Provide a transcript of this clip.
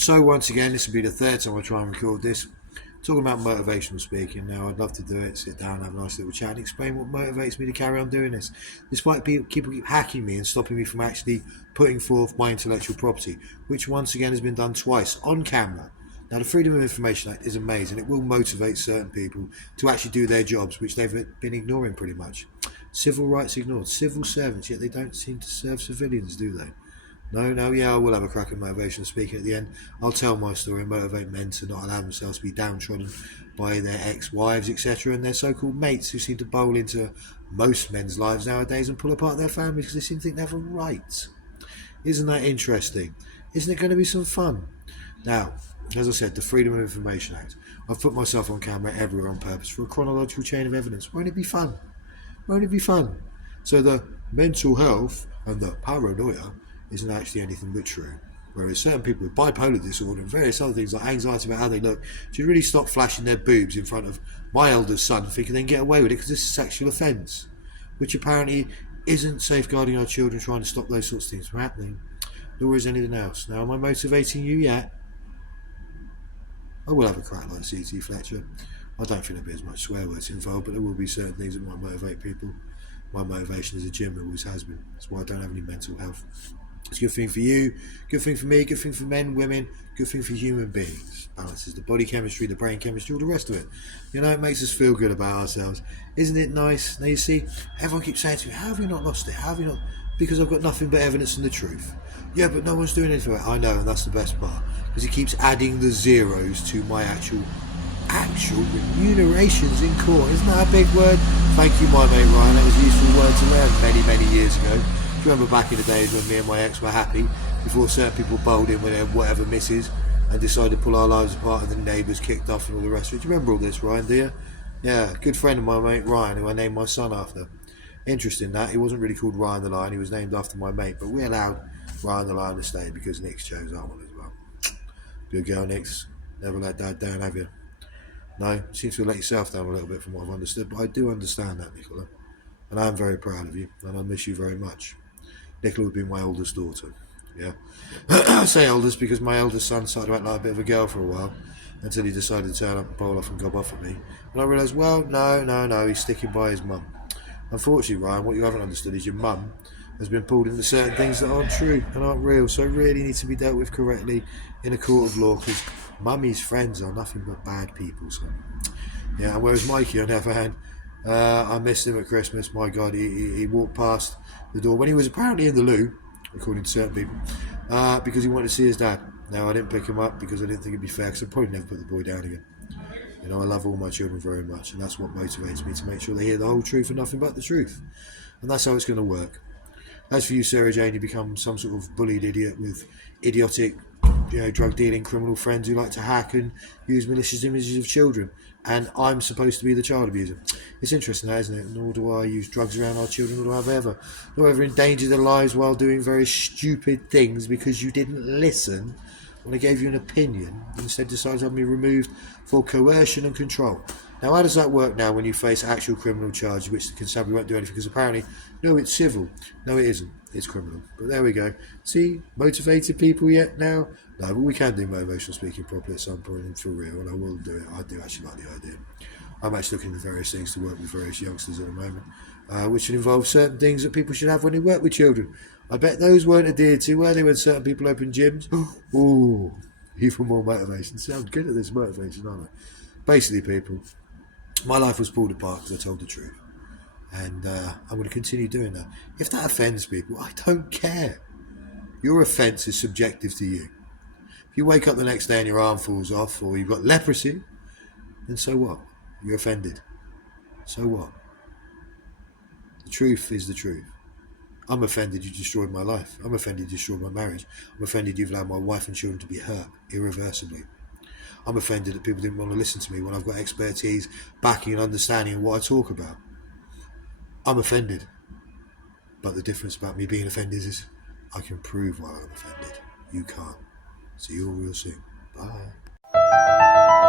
So once again, this will be the third time I try and record this. Talking about motivational speaking. Now, I'd love to do it, sit down, have a nice little chat and explain what motivates me to carry on doing this. Despite people keep hacking me and stopping me from actually putting forth my intellectual property, which once again has been done twice on camera. Now, the Freedom of Information Act is amazing. It will motivate certain people to actually do their jobs, which they've been ignoring pretty much. Civil rights ignored, civil servants, yet they don't seem to serve civilians, do they? No, yeah, I will have a crack at motivational speaking at the end. I'll tell my story and motivate men to not allow themselves to be downtrodden by their ex-wives, etc., and their so-called mates who seem to bowl into most men's lives nowadays and pull apart their families because they seem to think they have a right. Isn't that interesting? Isn't it going to be some fun? Now, as I said, the Freedom of Information Act. I've put myself on camera everywhere on purpose for a chronological chain of evidence. Won't it be fun? Won't it be fun? So the mental health and the paranoia isn't actually anything but true. Whereas certain people with bipolar disorder and various other things like anxiety about how they look should really stop flashing their boobs in front of my eldest son thinking they can get away with it because it's a sexual offence, which apparently isn't safeguarding our children, trying to stop those sorts of things from happening, nor is anything else. Now, am I motivating you yet? I will have a crack like C.T. Fletcher. I don't think there'll be as much swear words involved, but there will be certain things that might motivate people. My motivation is a gym, it always has been. That's why I don't have any mental health. It's a good thing for you, good thing for me, good thing for men, women, good thing for human beings. Balances the body chemistry, the brain chemistry, all the rest of it. You know, it makes us feel good about ourselves. Isn't it nice? Now you see, everyone keeps saying to me, how have you not lost it? How have you not? Because I've got nothing but evidence and the truth. Yeah, but no one's doing anything. I know, and that's the best part. Because he keeps adding the zeros to my actual remunerations in court. Isn't that a big word? Thank you, my mate Ryan. That was a useful word to learn many years ago. Do you remember back in the days when me and my ex were happy before certain people bowled in with their whatever misses and decided to pull our lives apart and the neighbours kicked off and all the rest of it? Do you remember all this, Ryan, do you? Yeah, good friend of my mate Ryan, who I named my son after. Interesting that. He wasn't really called Ryan the Lion, he was named after my mate, but we allowed Ryan the Lion to stay because Nick's chose our one as well. Good girl, Nick's. Never let Dad down, have you? No, seems to have let yourself down a little bit from what I've understood, but I do understand that, Nicola. And I am very proud of you, and I miss you very much. Nicola would be my oldest daughter, yeah. I say oldest because my eldest son started to act like a bit of a girl for a while, until he decided to turn up and bowl off and gob off at me. And I realised, well, no, he's sticking by his mum. Unfortunately, Ryan, what you haven't understood is your mum has been pulled into certain things that aren't true and aren't real, so it really needs to be dealt with correctly in a court of law, because mummy's friends are nothing but bad people, son. Yeah, whereas Mikey, on the other hand, I missed him at Christmas. My God, he walked past the door when he was apparently in the loo, according to certain people, because he wanted to see his dad. Now, I didn't pick him up because I didn't think it'd be fair, because I'd probably never put the boy down again. You know, I love all my children very much, and that's what motivates me, to make sure they hear the whole truth and nothing but the truth. And that's how it's going to work. As for you, Sarah Jane, you become some sort of bullied idiot with idiotic, drug dealing criminal friends who like to hack and use malicious images of children, and I'm supposed to be the child abuser. It's interesting, that, isn't it? Nor do I use drugs around our children, nor have I ever endangered their lives while doing very stupid things because you didn't listen when I gave you an opinion, and instead decided to have me removed for coercion and control. Now, how does that work now when you face actual criminal charges, which the constabulary won't do anything, because apparently, no, it's civil. No, it isn't. It's criminal. But there we go. See, motivated people yet now? No, but we can do motivational speaking properly at some point, and for real, and I will do it. I do actually like the idea. I'm actually looking at various things to work with various youngsters at the moment, which should involve certain things that people should have when they work with children. I bet those weren't adhered to, were they, when certain people open gyms? Ooh, even more motivation. See, I'm good at this motivation, aren't I? Basically, people, my life was pulled apart because I told the truth. And I'm going to continue doing that. If that offends people, I don't care. Your offence is subjective to you. If you wake up the next day and your arm falls off, or you've got leprosy, then so what? You're offended. So what? The truth is the truth. I'm offended you destroyed my life. I'm offended you destroyed my marriage. I'm offended you've allowed my wife and children to be hurt irreversibly. I'm offended that people didn't want to listen to me when I've got expertise, backing and understanding of what I talk about. I'm offended. But the difference about me being offended is I can prove why I'm offended. You can't. See you all real soon. Bye.